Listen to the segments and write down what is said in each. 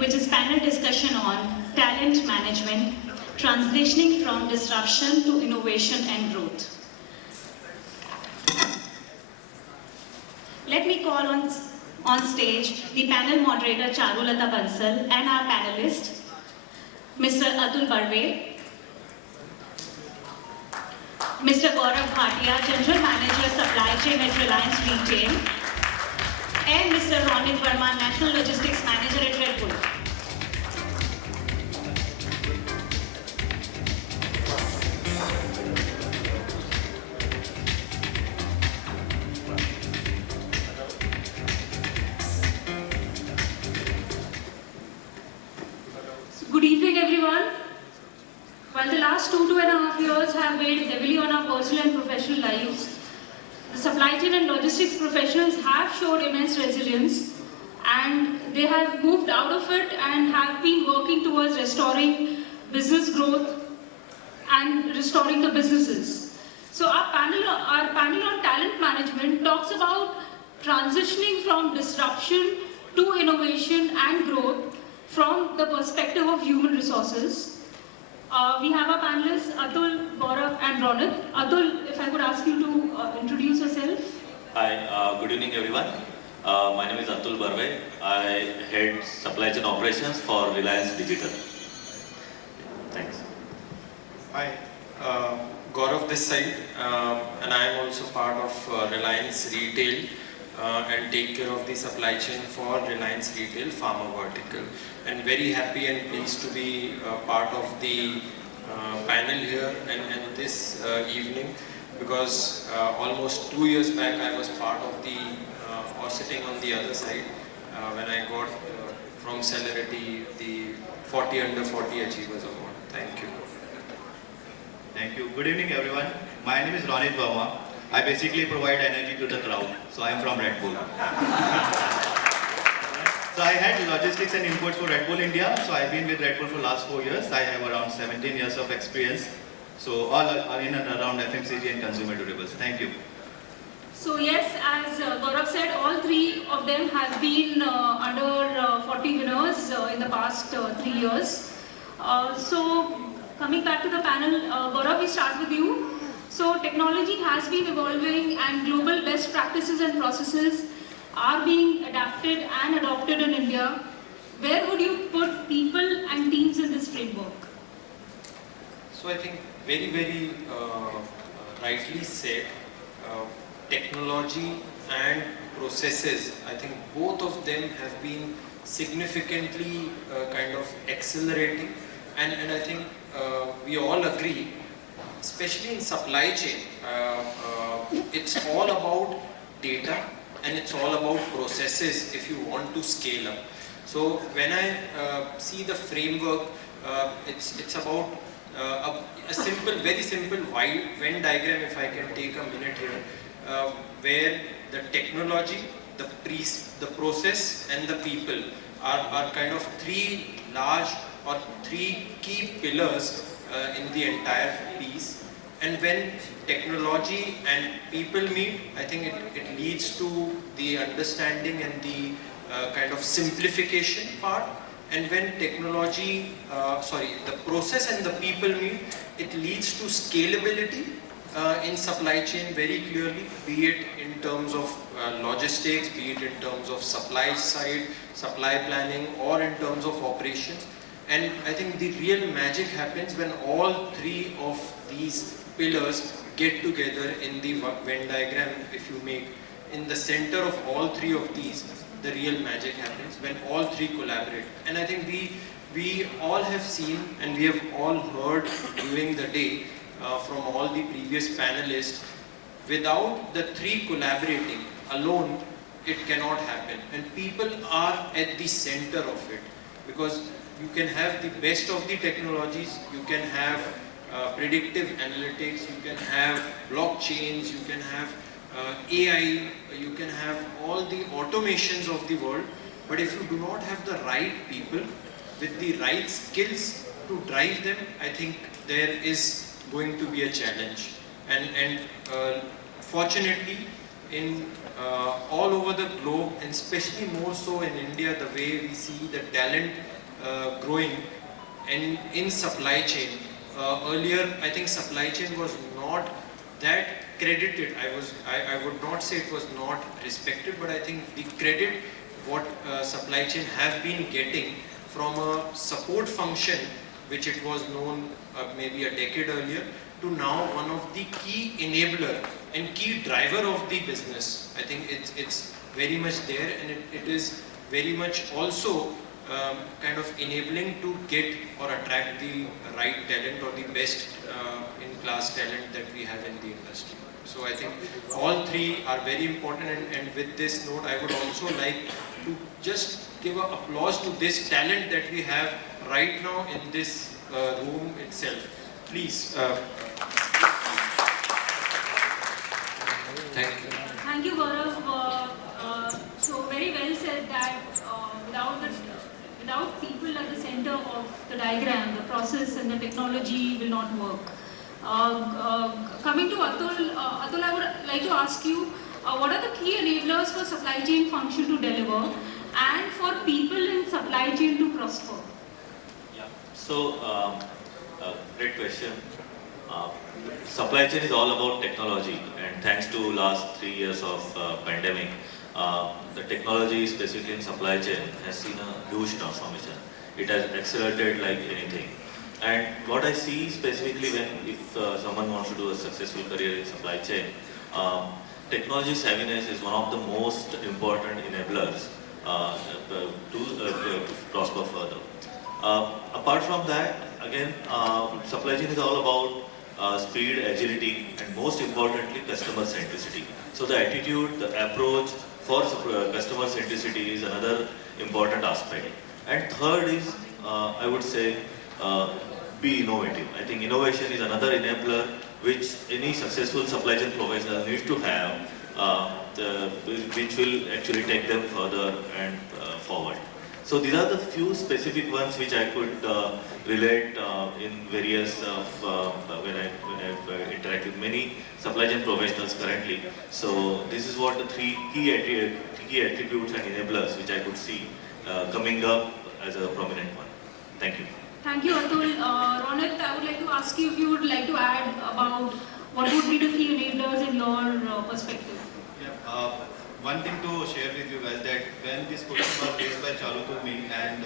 which is panel discussion on talent management, transitioning from disruption to innovation and growth. Let me call on stage the panel moderator Charulata Bansal and our panelist, Mr. Atul Barve, Mr. Gaurav Bhatia, General Manager Supply Chain at Reliance Retail, and Mr. Ronit Verma, National Logistics Manager at Red Bull. Good evening, everyone. While the last 2.5 years have weighed heavily on our personal and professional lives, the supply chain and logistics professionals have showed immense resilience, and they have moved out of it and have been working towards restoring business growth and restoring the businesses. So our panel on talent management talks about transitioning from disruption to innovation and growth from the perspective of human resources. We have our panelists, Atul, Gaurav and Ronit. Atul, if I could ask you to introduce yourself. Hi, good evening everyone. My name is Atul Barve. I head supply chain operations for Reliance Digital. Thanks. Hi, Gaurav this side, and I am also part of Reliance Retail and take care of the supply chain for Reliance Retail Pharma vertical. And very happy and pleased to be part of the panel here and this evening, because almost 2 years back I was part of the, or sitting on the other side, when I got from Celerity the 40 under 40 Achievers Award. Thank you. Thank you. Good evening everyone. My name is Ronit Verma. I basically provide energy to the crowd. So I am from Red Bull. So I had logistics and imports for Red Bull India. So I've been with Red Bull for last 4 years. I have around 17 years of experience. So all are in and around FMCG and consumer durables. Thank you. So yes, as Gaurav said, all three of them have been under 40 winners in the past 3 years. So coming back to the panel, Gaurav, we start with you. So technology has been evolving and global best practices and processes are being adapted and adopted in India. Where would you put people and teams in this framework? So I think very rightly said, technology and processes, I think both of them have been significantly kind of accelerating, and I think we all agree, especially in supply chain, it's all about data and it's all about processes if you want to scale up. So when I see the framework, it's about a simple, very simple Venn diagram, if I can take a minute here, where the technology, the process and the people are kind of three large or three key pillars in the entire piece. And when technology and people meet, I think it leads to the understanding and the kind of simplification part. And when technology, the process and the people meet, it leads to scalability in supply chain very clearly, be it in terms of logistics, be it in terms of supply side, supply planning, or in terms of operations. And I think the real magic happens when all three of these pillars get together in the Venn diagram. If you make in the center of all three of these, the real magic happens when all three collaborate. And I think we all have seen and we have all heard during the day from all the previous panelists, without the three collaborating alone, it cannot happen. And people are at the center of it, because you can have the best of the technologies, you can have predictive analytics, you can have blockchains, you can have AI, you can have all the automations of the world, but if you do not have the right people with the right skills to drive them, I think there is going to be a challenge. And fortunately, in all over the globe, and especially more so in India, the way we see the talent growing. And in supply chain, earlier I think supply chain was not that credited. I would not say it was not respected, but I think the credit what supply chain have been getting from a support function, which it was known maybe a decade earlier, to now one of the key enabler and key driver of the business. I think it's very much there, and it is very much also kind of enabling to get or attract the right talent or the best in class talent that we have in the industry. So I think all three are very important, and with this note I would also like to just give an applause to this talent that we have right now in this room itself. Please. Thank you. Thank you, Gaurav. So very well said that without people at the center of the diagram, the process and the technology will not work. Coming to Atul, I would like to ask you, what are the key enablers for supply chain function to deliver and for people in supply chain to prosper? Yeah. So, great question. Supply chain is all about technology, and thanks to last 3 years of pandemic, the technology, specifically in supply chain, has seen a huge transformation. It has accelerated like anything. And what I see specifically if someone wants to do a successful career in supply chain, technology savviness is one of the most important enablers to prosper further. Apart from that, again, supply chain is all about speed, agility, and most importantly, customer centricity. So the attitude, the approach for customer centricity is another important aspect. And third is, I would say, be innovative. I think innovation is another enabler which any successful supply chain professional needs to have, which will actually take them further and forward. So these are the few specific ones which I could relate in various when I interact with many supply chain professionals currently. So this is what the three key attributes and enablers which I could see coming up as a prominent one. Thank you. Thank you, Atul. Ronit, I would like to ask you if you would like to add about what would be the key enablers in your perspective. Yeah, one thing to share with you guys that when this question was raised by Charu to me, and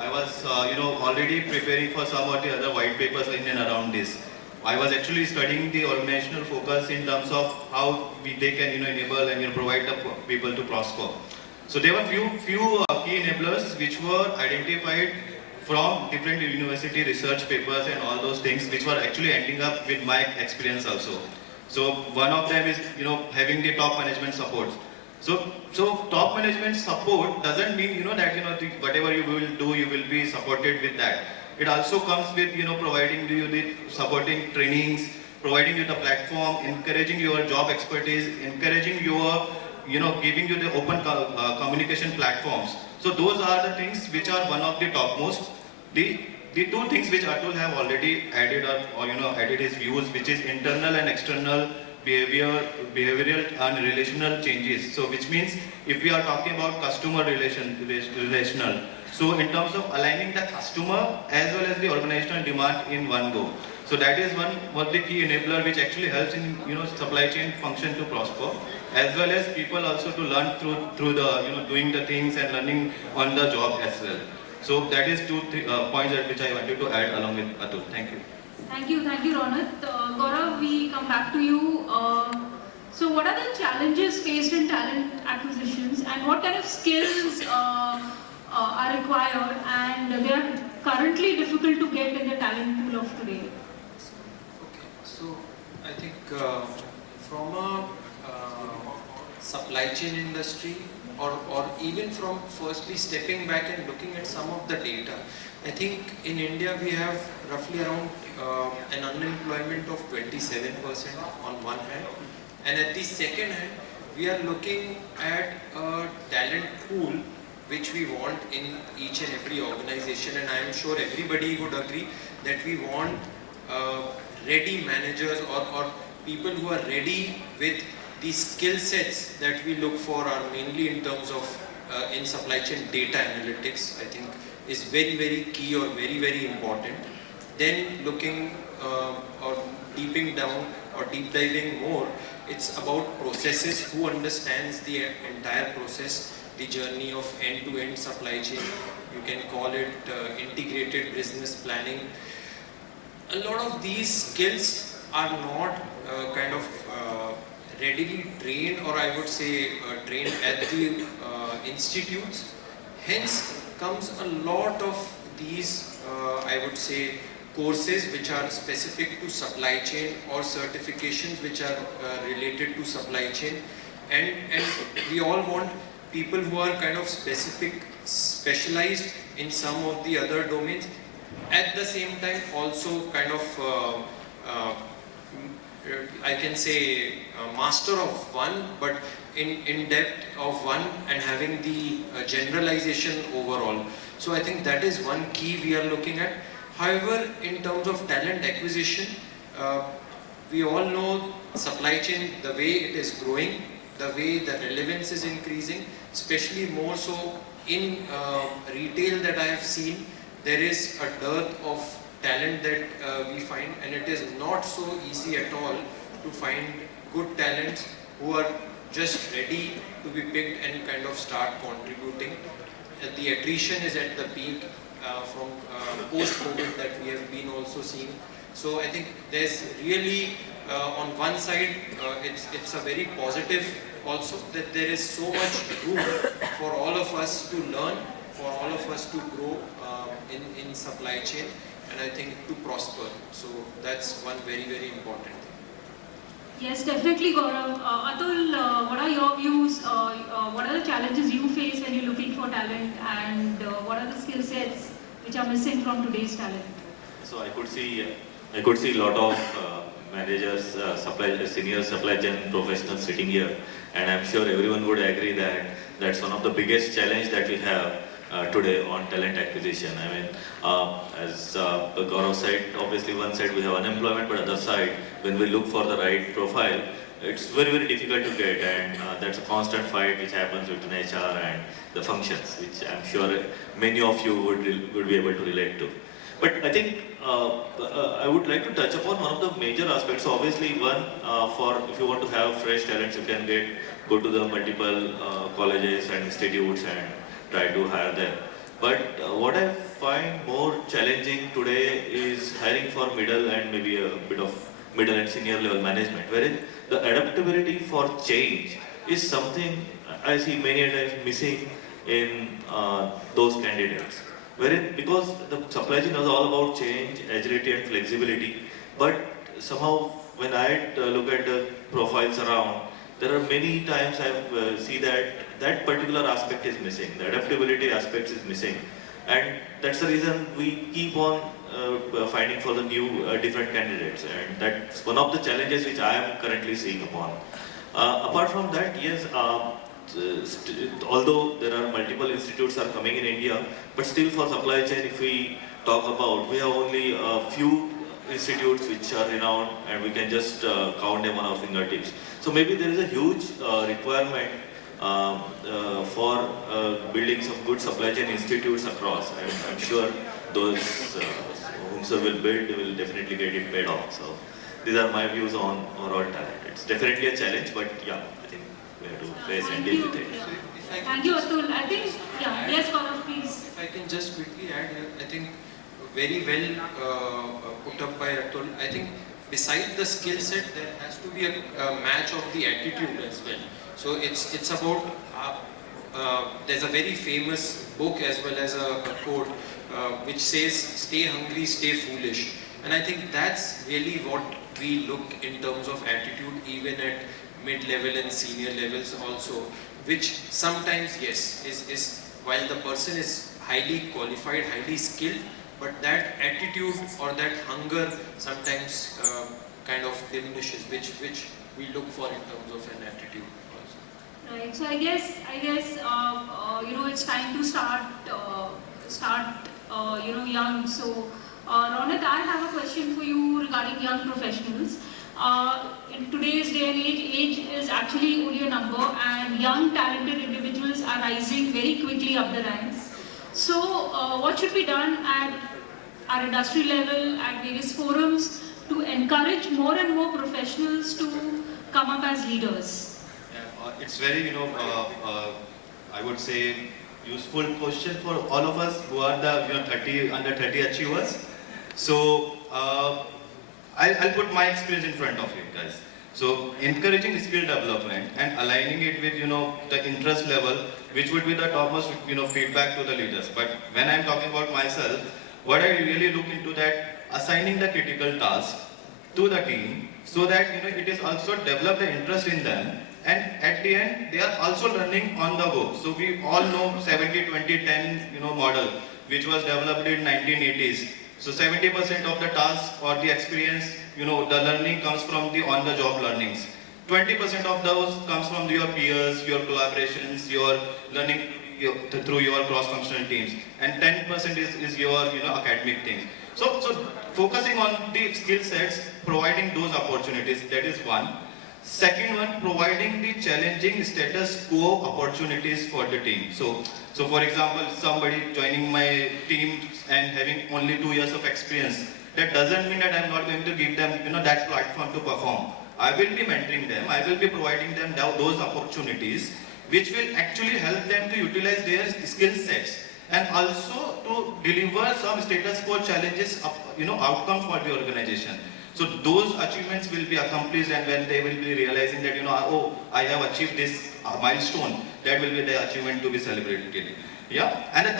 I was already preparing for some of the other white papers in and around this. I was actually studying the organizational focus in terms of how they can enable and provide the people to prosper. So there were few key enablers which were identified from different university research papers and all those things, which were actually ending up with my experience also. So one of them is having the top management support. So top management support doesn't mean that whatever you will do, you will be supported with that. It also comes with providing you the supporting trainings, providing you the platform, encouraging your job expertise, encouraging your giving you the open communication platforms. So those are the things which are one of the topmost. The two things which Atul have already added or added his views, which is internal and external behavioral and relational changes. So which means if we are talking about customer relational, so in terms of aligning the customer as well as the organizational demand in one go. So that is one of the key enabler which actually helps in supply chain function to prosper, as well as people also to learn through the doing the things and learning on the job as well. So that is two points which I wanted to add along with Atul. Thank you. Thank you, Ronit. Gaurav, we come back to you. So what are the challenges faced in talent acquisitions, and what kind of skills are required, and they are currently difficult to get in the talent pool of today? Okay, so I think from a supply chain industry, or even from firstly stepping back and looking at some of the data, I think in India we have roughly around an unemployment of 27% on one hand, and at the second hand we are looking at a talent pool which we want in each and every organization, and I am sure everybody would agree that we want ready managers or people who are ready with the skill sets that we look for are mainly in terms of in supply chain data analytics. I think is very, very key or very, very important. Then looking or deeping down or deep diving more, it's about processes, who understands the entire process, the journey of end-to-end supply chain. You can call it integrated business planning. A lot of these skills are not readily trained, or I would say trained at the institutes. Hence comes a lot of these, I would say, courses which are specific to supply chain or certifications which are related to supply chain. And we all want people who are kind of specialized in some of the other domains, at the same time also kind of I can say master of one, but in depth of one, and having the generalization overall. So I think that is one key we are looking at. However, in terms of talent acquisition, we all know supply chain, the way it is growing, the way the relevance is increasing, especially more so in retail that I have seen, there is a dearth of talent that we find, and it is not so easy at all to find good talents who are just ready to be picked and kind of start contributing. The attrition is at the peak from post-COVID that we have been also seeing. So I think there's really on one side it's a very positive also, that there is so much room for all of us to learn, for all of us to grow in supply chain, and I think to prosper. So that's one very, very important thing. Yes, definitely, Gaurav. Atul, what are your views? What are the challenges you face when you're looking for talent, and what are the skill sets which are missing from today's talent? So I could see a lot of managers, senior supply chain professionals sitting here, and I'm sure everyone would agree that that's one of the biggest challenge that we have today on talent acquisition. I mean, as Gaurav said, obviously one side we have unemployment, but other side, when we look for the right profile, it's very, very difficult to get, and that's a constant fight which happens between HR and the functions, which I'm sure many of you would be able to relate to. But I think I would like to touch upon one of the major aspects. So obviously, one, for if you want to have fresh talents, you can go to the multiple colleges and institutes and try to hire them. But what I find more challenging today is hiring for middle and maybe a bit of middle and senior level management, wherein the adaptability for change is something I see many times missing in those candidates. Wherein, because the supply chain is all about change, agility and flexibility, but somehow when I look at the profiles around, there are many times I see that particular aspect is missing, the adaptability aspect is missing, and that's the reason we keep on finding for the new different candidates, and that's one of the challenges which I am currently seeing upon. Apart from that, yes, although there are multiple institutes are coming in India, but still for supply chain, if we talk about, we have only a few institutes which are renowned, and we can just count them on our fingertips. So maybe there is a huge requirement for building some good supply chain institutes across. I'm sure those whom will build will definitely get it paid off. So these are my views on overall talent. It's definitely a challenge, but yeah, I think we have to face and deal with it. Thank you, Atul. I think, yeah, yes, Gaurav, please. If I can just quickly add here, I think very well put up by Atul. I think beside the skill set, there has to be a match of the attitude as well. So it's about, there's a very famous book as well as a quote which says, stay hungry, stay foolish. And I think that's really what we look in terms of attitude, even at mid-level and senior levels also, which sometimes, yes, is while the person is highly qualified, highly skilled, but that attitude or that hunger sometimes kind of diminishes, which we look for in terms of an attitude also. Right. So I guess it's time to start young. So Ronit, I have a question for you regarding young professionals. In today's day and age is actually only a number, and young talented individuals are rising very quickly up the ranks. So, what should be done at our industry level, at various forums, to encourage more and more professionals to come up as leaders? Yeah, it's very, I would say, useful question for all of us who are the 30 under 30 achievers. So I'll put my experience in front of you guys. So encouraging skill development and aligning it with the interest level, which would be the topmost feedback to the leaders. But when I'm talking about myself, what I really look into that assigning the critical task to the team so that it is also develop the interest in them, and at the end they are also learning on the go. So we all know 70-20-10 model, which was developed in 1980s. So 70% of the task or the experience, the learning comes from the on-the-job learnings. 20% of those comes from your peers, your collaborations, your learning through your cross-functional teams, and 10% is your academic things. So focusing on the skill sets, providing those opportunities, that is one. Second one, providing the challenging status quo opportunities for the team. So for example, somebody joining my team and having only 2 years of experience, that doesn't mean that I'm not going to give them that platform to perform. I will be mentoring them, I will be providing them those opportunities which will actually help them to utilize their skill sets and also to deliver some status quo challenges, outcomes for the organization. So those achievements will be accomplished, and when they will be realizing that oh, I have achieved this milestone, that will be the achievement to be celebrated. Yeah, and the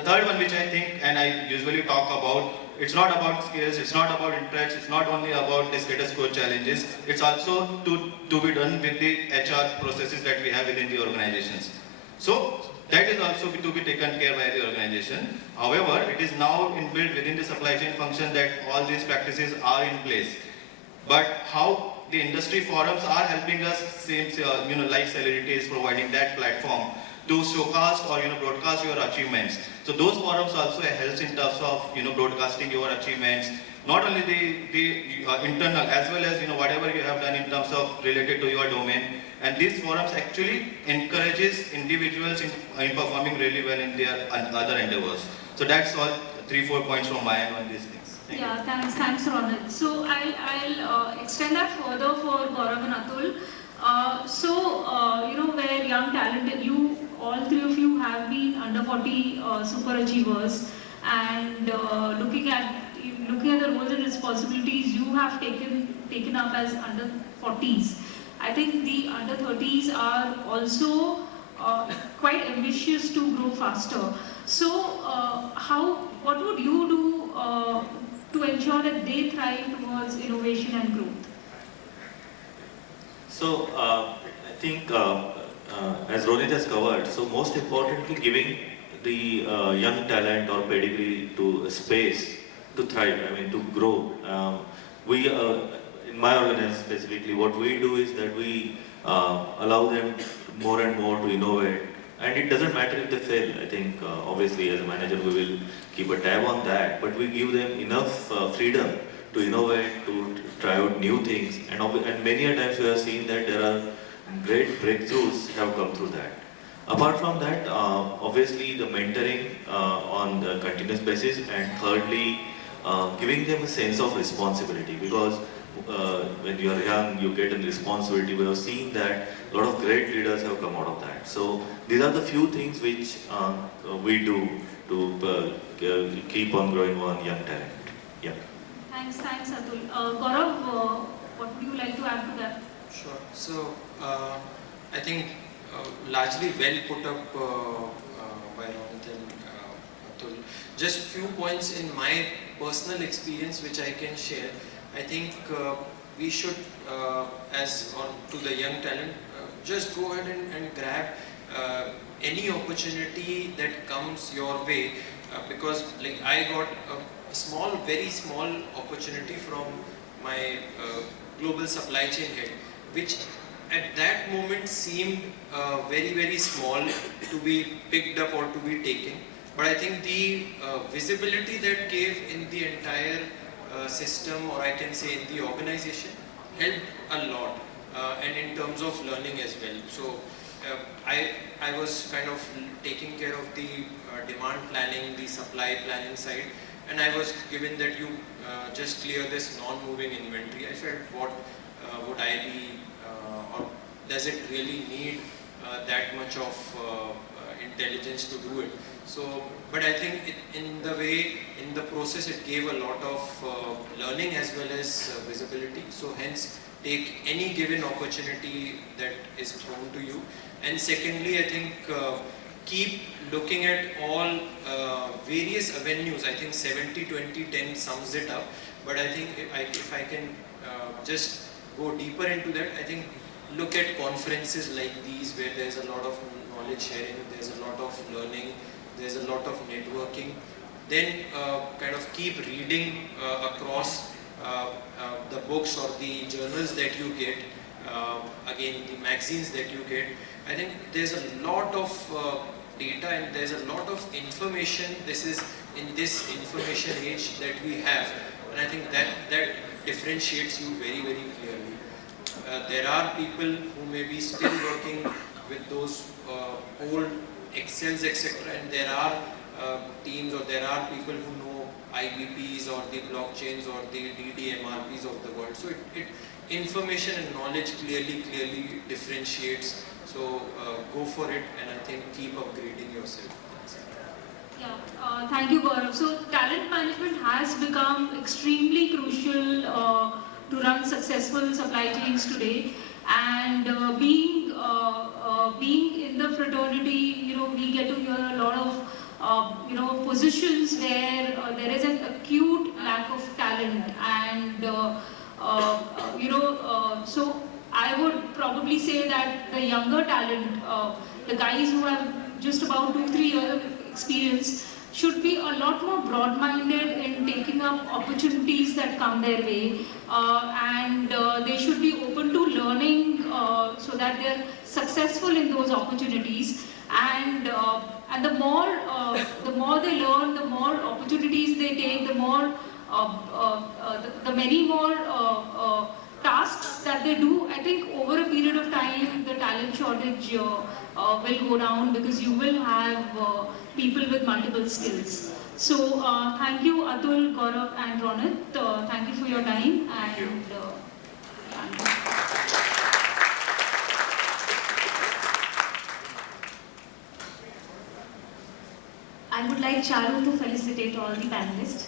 third one which I think and I usually talk about, it's not about skills, it's not about interests, it's not only about the status quo challenges, it's also to be done with the HR processes that we have within the organizations. So that is also to be taken care by the organization. However, it is now inbuilt within the supply chain function that all these practices are in place. But how the industry forums are helping us, same like Celerity is providing that platform to showcast or broadcast your achievements. So those forums also helps in terms of broadcasting your achievements, not only the internal as well as whatever you have done in terms of related to your domain. And these forums actually encourages individuals in performing really well in their other endeavors. So that's all 3-4 points from my end on these things. Yeah, thanks, Ronald. So I'll extend that further for Gaurav and Atul. Where young talented, all three of you have been under 40 super achievers, and looking at the roles and responsibilities you have taken up as under 40s. I think the under 30s are also quite ambitious to grow faster. So, what would you do to ensure that they thrive towards innovation and growth? So I think as Ronit has covered, so most importantly giving the young talent or pedigree to a space to thrive, to grow. We in my organization specifically, what we do is that we allow them more and more to innovate, and it doesn't matter if they fail. I think obviously as a manager we will keep a tab on that, but we give them enough freedom to innovate, to try out new things, and many a times we have seen that there are great breakthroughs have come through that. Apart from that, obviously the mentoring on the continuous basis, and thirdly, giving them a sense of responsibility, because when you are young, you get a responsibility. We have seen that a lot of great leaders have come out of that. So these are the few things which we do to keep on growing on young talent. Yeah. Thanks, Atul. Gaurav, what would you like to add to that? Sure. So I think largely well put up by Ronit and Atul. Just few points in my personal experience which I can share. I think we should, as on to the young talent, just go ahead and grab any opportunity that comes your way, because like I got a small, very small opportunity from my global supply chain head, which at that moment seemed very, very small to be picked up or to be taken. But I think the visibility that gave in the entire system, or I can say in the organization, helped a lot, and in terms of learning as well. So I was kind of taking care of the demand planning, the supply planning side, and I was given that you just clear this non-moving inventory. I felt, what would I be, or does it really need that much of intelligence to do it? So, but I think in the process, it gave a lot of learning as well as visibility. So hence, take any given opportunity that is thrown to you. And secondly, I think keep looking at all various avenues. I think 70-20-10 sums it up. But I think if I can just go deeper into that, I think look at conferences like these where there's a lot of knowledge sharing, there's a lot of learning, there's a lot of networking. Then kind of keep reading across the books or the journals that you get, again the magazines that you get. I think there's a lot of data and there's a lot of information. This is in this information age that we have, and I think that differentiates you very, very clearly. There are people who may be still working with those old Excels, etc., and there are teams or there are people who know IBPs or the blockchains or the DDMRPs of the world. So information and knowledge clearly differentiates. So go for it, and I think keep upgrading yourself. Yeah, thank you, Gaurav. So talent management has become extremely crucial to run successful supply chains today. And being in the fraternity, we get to hear a lot of positions where there is an acute lack of talent, and so I would probably say that the younger talent, the guys who have just about 2-3 years of experience, should be a lot more broad-minded in taking up opportunities that come their way, and they should be open to learning so that they're successful in those opportunities. And the more they learn, the more opportunities they take, the more the many more tasks that they do. I think over a period of time, the talent shortage will go down, because you will have people with multiple skills. So thank you, Atul, Gaurav and Ronit. Thank you for your time. Thank you. And I would like Charu to felicitate all the panelists.